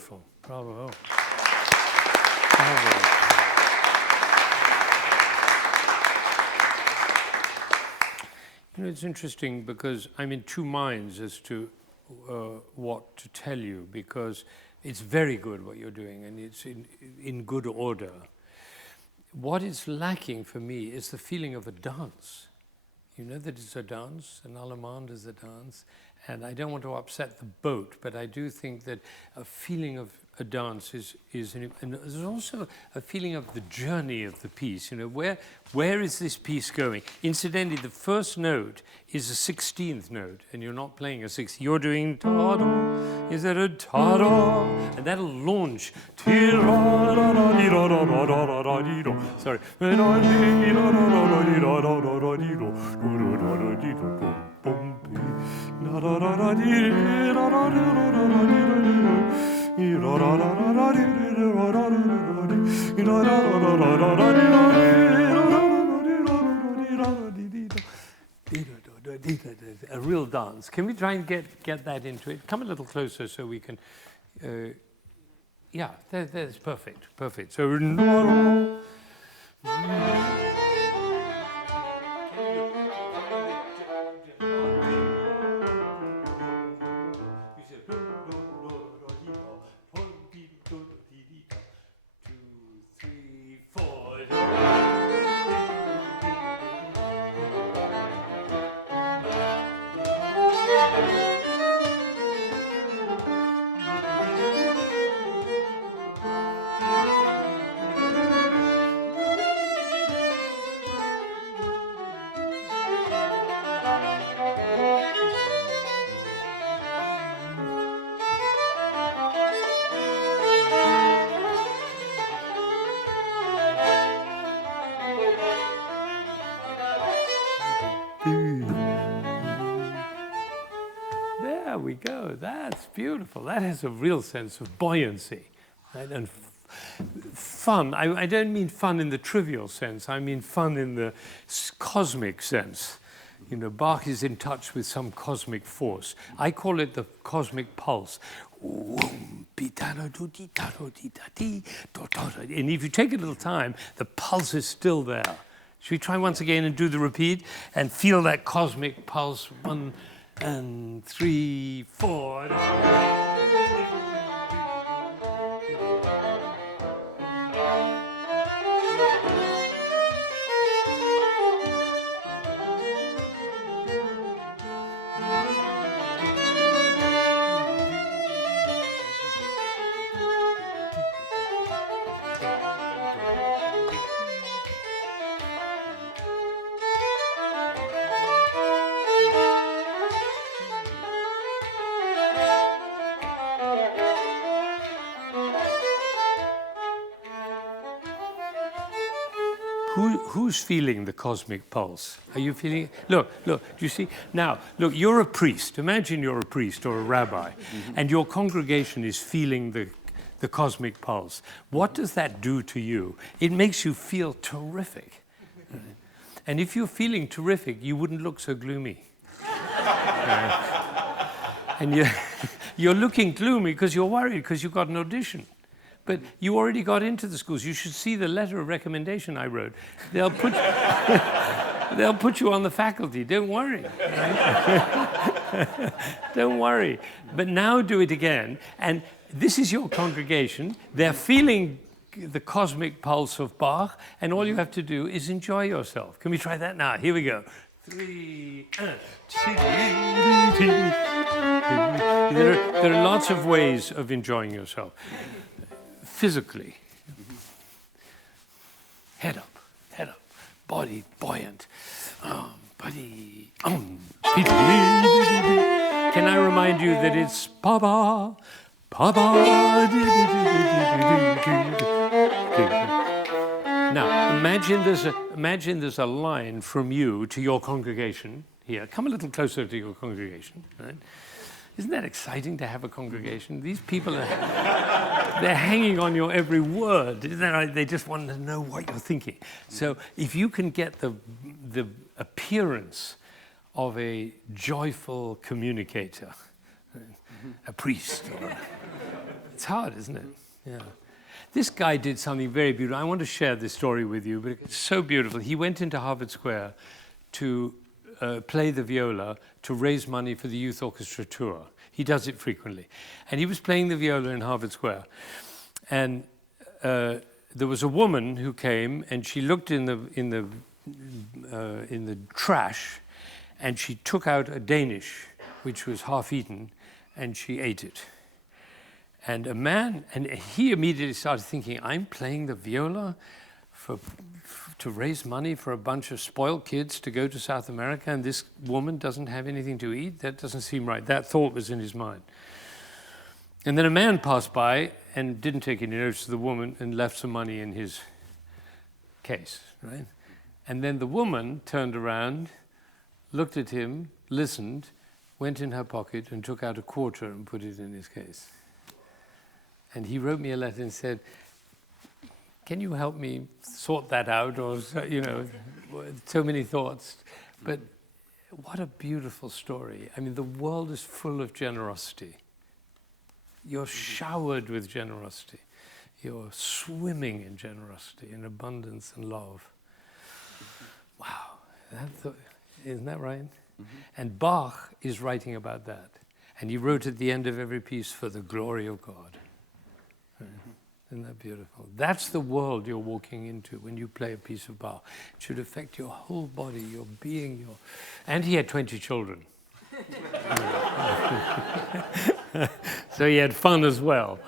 beautiful. Bravo. Bravo. You know, it's interesting because I'm in two minds as to what to tell you, because it's very good what you're doing and it's in good order. What is lacking for me is the feeling of a dance. You know that it's a dance, an Allemande is a dance, and I don't want to upset the boat, but I do think that a feeling of a dance and there's also a feeling of the journey of the piece. You know, where is this piece going? Incidentally, the first note is a 16th note, and you're not playing a 16th. You're doing ta-do. Is that a ta-do? And that'll launch. Sorry. A real dance. Can we try and get that into it? Come a little closer so we can. Yeah, that's perfect. Perfect. So. There we go. That's beautiful. That has a real sense of buoyancy, right? And fun. I don't mean fun in the trivial sense. I mean fun in the cosmic sense. You know, Bach is in touch with some cosmic force. I call it the cosmic pulse. And if you take a little time, the pulse is still there. Should we try once again and do the repeat and feel that cosmic pulse? 1 and 3, 4. Who's feeling the cosmic pulse? Are you feeling it? Look, do you see? Now, look, you're a priest. Imagine you're a priest or a rabbi, and your congregation is feeling the cosmic pulse. What does that do to you? It makes you feel terrific. And if you're feeling terrific, you wouldn't look so gloomy. And you're looking gloomy because you're worried because you've got an audition. But you already got into the schools. You should see the letter of recommendation I wrote. They'll put you on the faculty. Don't worry. Right? Don't worry. But now do it again. And this is your congregation. They're feeling the cosmic pulse of Bach. And all you have to do is enjoy yourself. Can we try that now? Here we go. 3, There are lots of ways of enjoying yourself. Physically, head up, body buoyant, body. Can I remind you that it's Papa? Now, imagine there's a line from you to your congregation here. Come a little closer to your congregation, right? Isn't that exciting to have a congregation? These people they're hanging on your every word. Isn't that right? They just want to know what you're thinking. So if you can get the appearance of a joyful communicator, a priest, It's hard, isn't it? Yeah. This guy did something very beautiful. I want to share this story with you, but it's so beautiful. He went into Harvard Square to play the viola to raise money for the youth orchestra tour. He does it frequently. And he was playing the viola in Harvard Square. And there was a woman who came, and she looked in the trash, and she took out a Danish, which was half eaten, and she ate it. And he immediately started thinking, I'm playing the viola to raise money for a bunch of spoiled kids to go to South America, and this woman doesn't have anything to eat? That doesn't seem right. That thought was in his mind. And then a man passed by and didn't take any notice of the woman and left some money in his case, right? And then the woman turned around, looked at him, listened, went in her pocket and took out a quarter and put it in his case. And he wrote me a letter and said, can you help me sort that out? Or, you know, so many thoughts. But what a beautiful story. I mean, the world is full of generosity. You're showered with generosity. You're swimming in generosity, in abundance and love. Wow, isn't that right? Mm-hmm. And Bach is writing about that. And he wrote at the end of every piece, for the glory of God. Isn't that beautiful? That's the world you're walking into when you play a piece of Bach. It should affect your whole body, your being, And he had 20 children. So he had fun as well.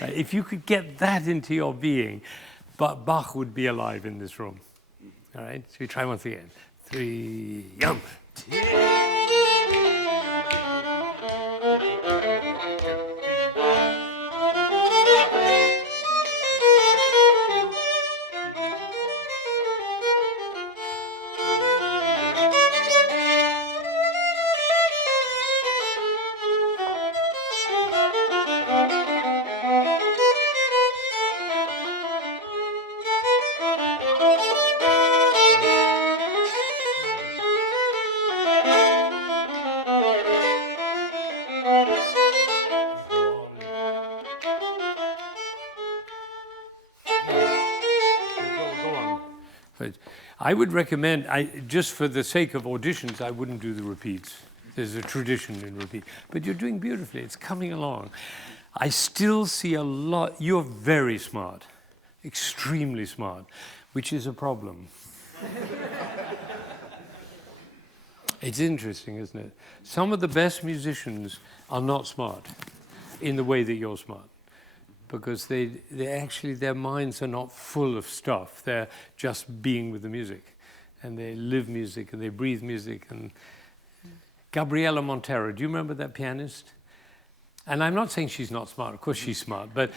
If you could get that into your being, Bach would be alive in this room. All right? So we try once again. 3, yum. I would recommend, just for the sake of auditions, I wouldn't do the repeats. There's a tradition in repeat. But you're doing beautifully. It's coming along. I still see a lot. You're very smart, extremely smart, which is a problem. It's interesting, isn't it? Some of the best musicians are not smart in the way that you're smart, because they actually, their minds are not full of stuff. They're just being with the music, and they live music, and they breathe music. And Gabriela Montero, do you remember that pianist? And I'm not saying she's not smart. Of course she's smart. But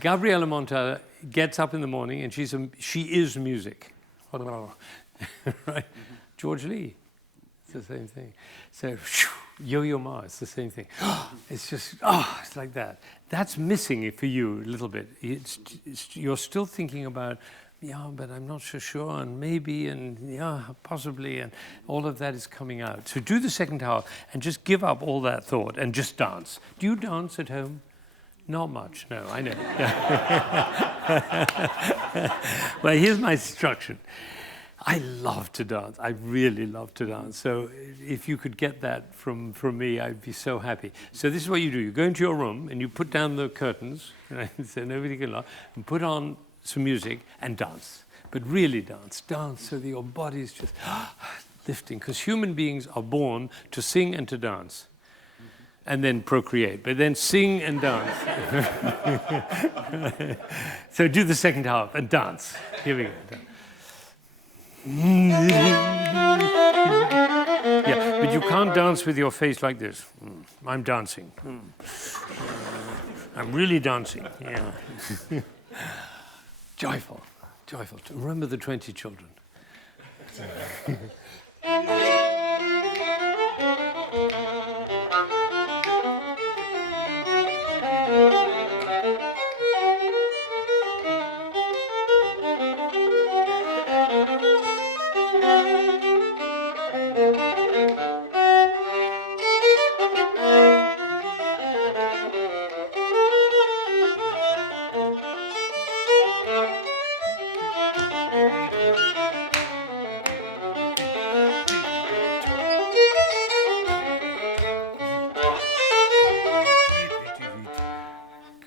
Gabriela Montero gets up in the morning, and she is music. Right? George Lee, it's the same thing. So Yo-Yo Ma, it's the same thing. It's just, it's like that. That's missing for you a little bit. You're still thinking about, yeah, but I'm not so sure, and maybe, and yeah, possibly, and all of that is coming out. So do the second half and just give up all that thought and just dance. Do you dance at home? Not much, no, I know. Well, here's my instruction. I love to dance. I really love to dance. So if you could get that from me, I'd be so happy. So this is what you do. You go into your room and you put down the curtains, right, so nobody can laugh, and put on some music and dance. But really dance. Dance so that your body's just lifting. Because human beings are born to sing and to dance. And then procreate. But then sing and dance. So do the second half and dance. Here we go. Dance. Yeah, but you can't dance with your face like this. I'm dancing. I'm really dancing. Yeah. Joyful, joyful. Remember the 20 children.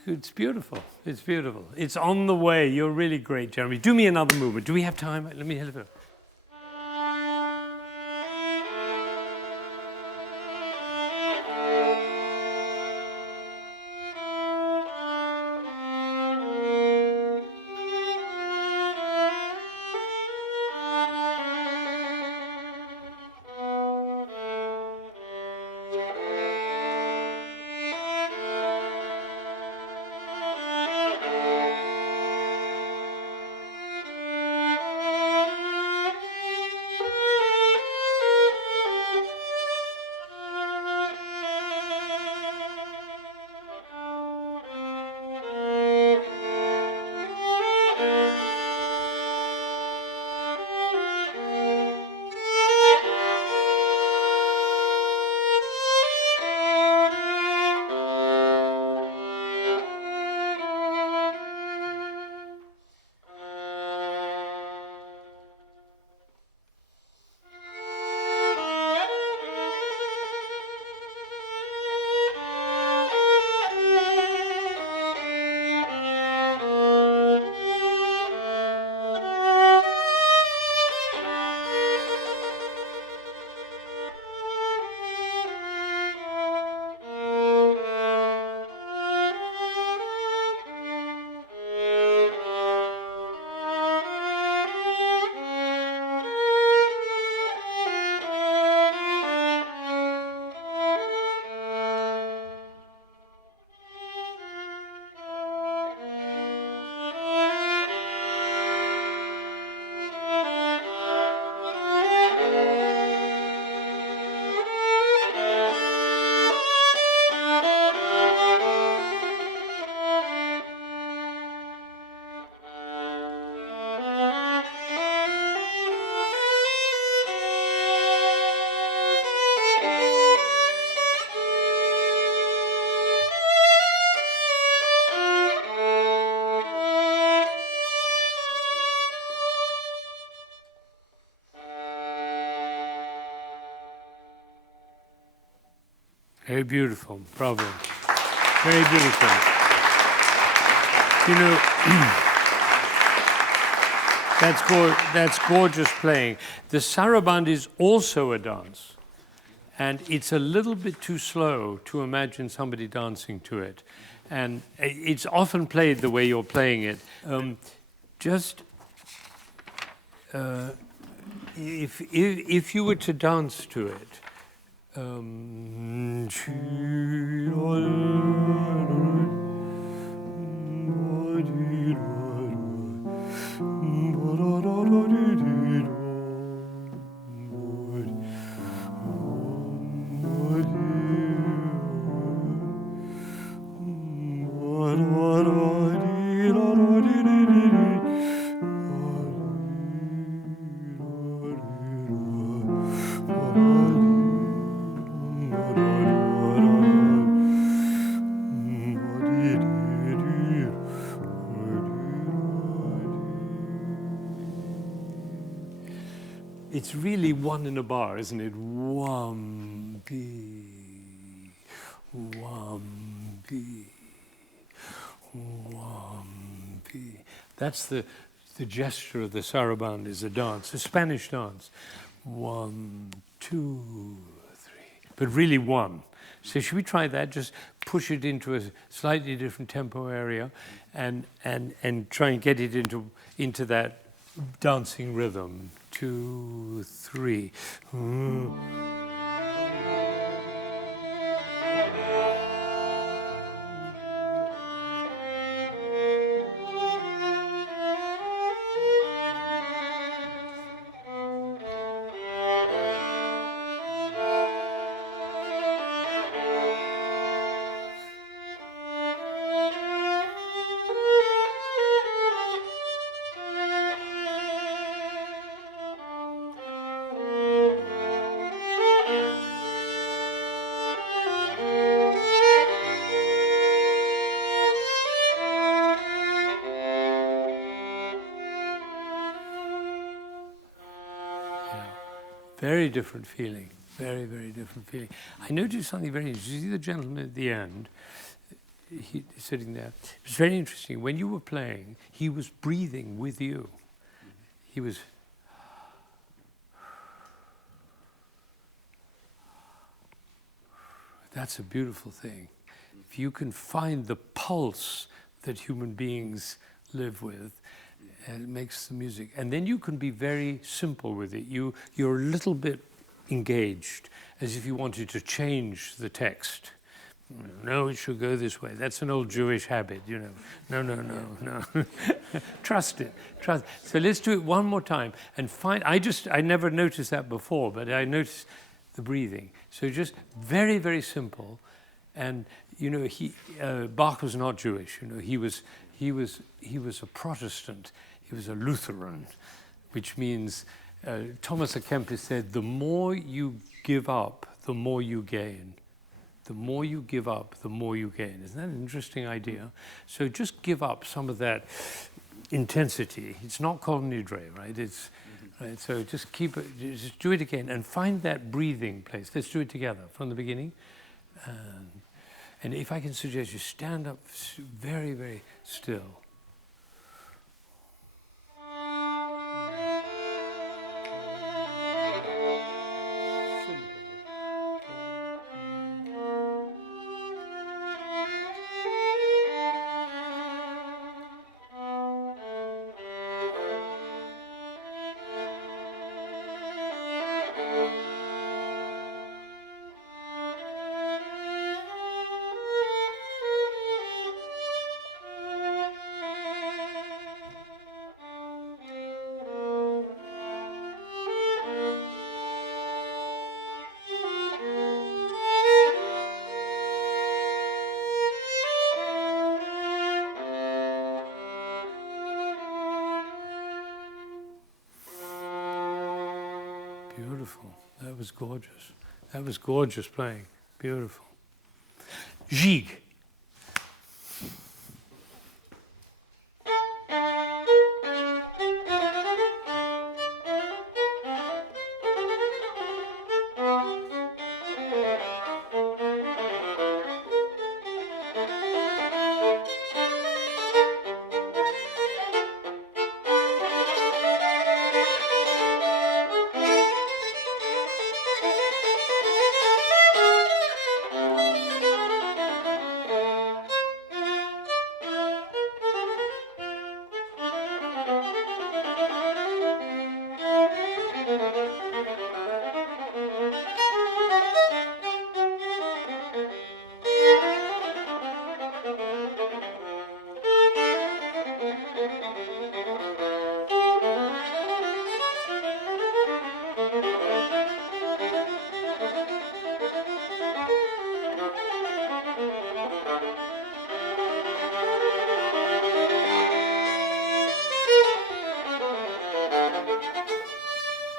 it's beautiful. It's beautiful. It's on the way. You're really great, Jeremy. Do me another movement. Do we have time? Let me help you. Very beautiful, bravo. Very beautiful. You know, that's gorgeous playing. The Sarabande is also a dance, and it's a little bit too slow to imagine somebody dancing to it. And it's often played the way you're playing it. If you were to dance to it, it's really one in a bar, isn't it? One, B, one, B, one, B. That's the gesture of the Sarabande, is a dance, a Spanish dance. 1, 2, 3. But really one. So should we try that? Just push it into a slightly different tempo area and try and get it into that dancing rhythm. 2, 3. Very different feeling, very, very different feeling. I noticed something very interesting. You see the gentleman at the end, sitting there. It was very interesting. When you were playing, he was breathing with you. He was... That's a beautiful thing. If you can find the pulse that human beings live with, and it makes the music. And then you can be very simple with it. You're a little bit engaged, as if you wanted to change the text. No, it should go this way. That's an old Jewish habit, you know. No. Trust it. Trust. So let's do it one more time and find. I never noticed that before, but I noticed the breathing. So just very, very simple. And you know, Bach was not Jewish. You know, he was a Protestant. He was a Lutheran, which means Thomas à Kempis said, "The more you give up, the more you gain." The more you give up, the more you gain. Isn't that an interesting idea? So just give up some of that intensity. It's not called nidre, right? It's right. So just keep it. Just do it again and find that breathing place. Let's do it together from the beginning. And if I can suggest you stand up very, very still. Beautiful. That was gorgeous. That was gorgeous playing. Beautiful. Gigue.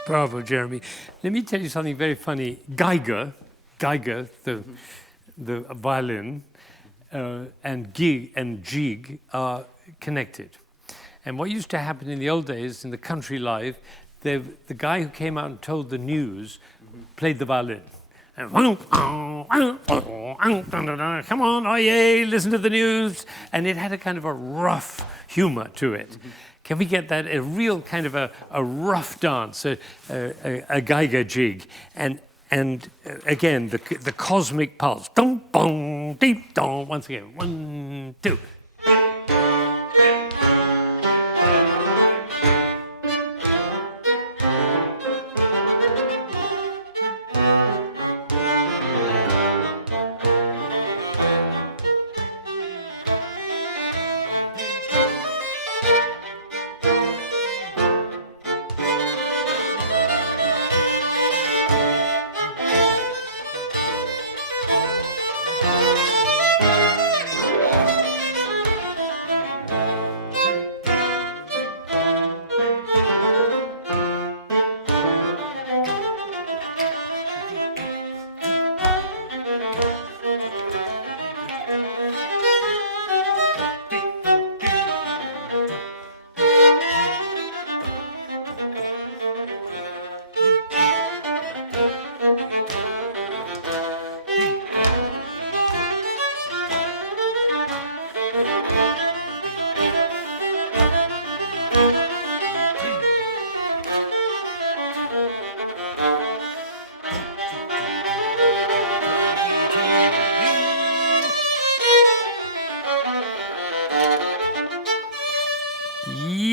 Bravo, Jeremy. Let me tell you something very funny. Geiger, the violin, and gigue are connected. And what used to happen in the old days in the country life, the guy who came out and told the news played the violin. And come on, oh yay, listen to the news. And it had a kind of a rough humor to it. Can we get that, a real kind of a rough dance, a Geiger jig, and again, the cosmic pulse. Dum, bum, deep, dum. Once again, 1, 2.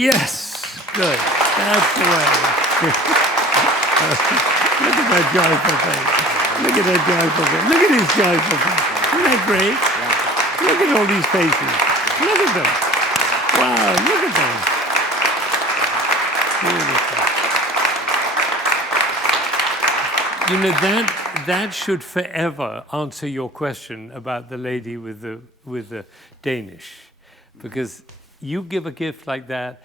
Yes, good. That's the way. Look at that joyful face. Look at that joyful face. Look at his joyful face. Isn't that great? Look at all these faces. Look at them. Wow, look at them. Beautiful. You know, that should forever answer your question about the lady with the Danish. Because you give a gift like that,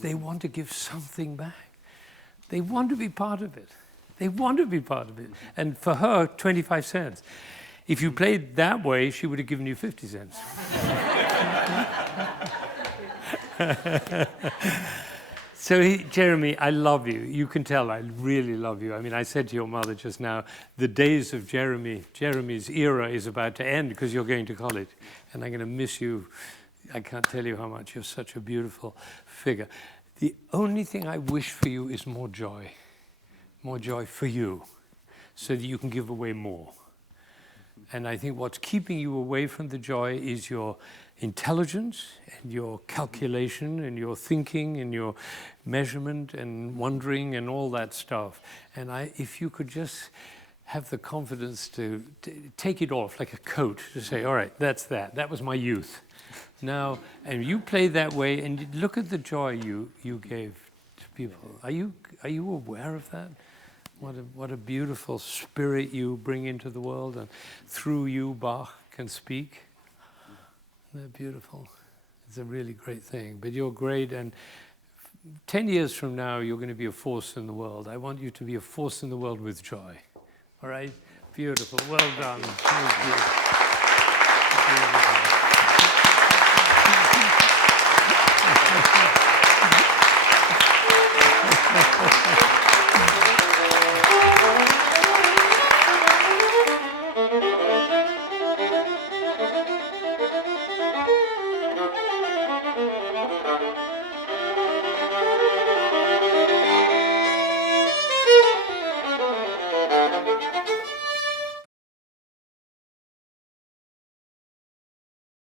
they want to give something back. They want to be part of it. They want to be part of it. And for her, 25 cents. If you played that way, she would have given you 50 cents. So, Jeremy, I love you. You can tell I really love you. I mean, I said to your mother just now, the days of Jeremy's era is about to end because you're going to college. And I'm going to miss you. I can't tell you how much. You're such a beautiful figure. The only thing I wish for you is more joy for you, so that you can give away more. And I think what's keeping you away from the joy is your intelligence and your calculation and your thinking and your measurement and wondering and all that stuff. And if you could just have the confidence to take it off like a coat, to say, all right, that was my youth. Now, and you play that way, and look at the joy you gave to people. Are you aware of that? What a beautiful spirit you bring into the world, and through you Bach can speak. They're beautiful. It's a really great thing. But you're great, and 10 years from now, you're going to be a force in the world. I want you to be a force in the world with joy. All right? Beautiful. Well done. Thank you. Beautiful.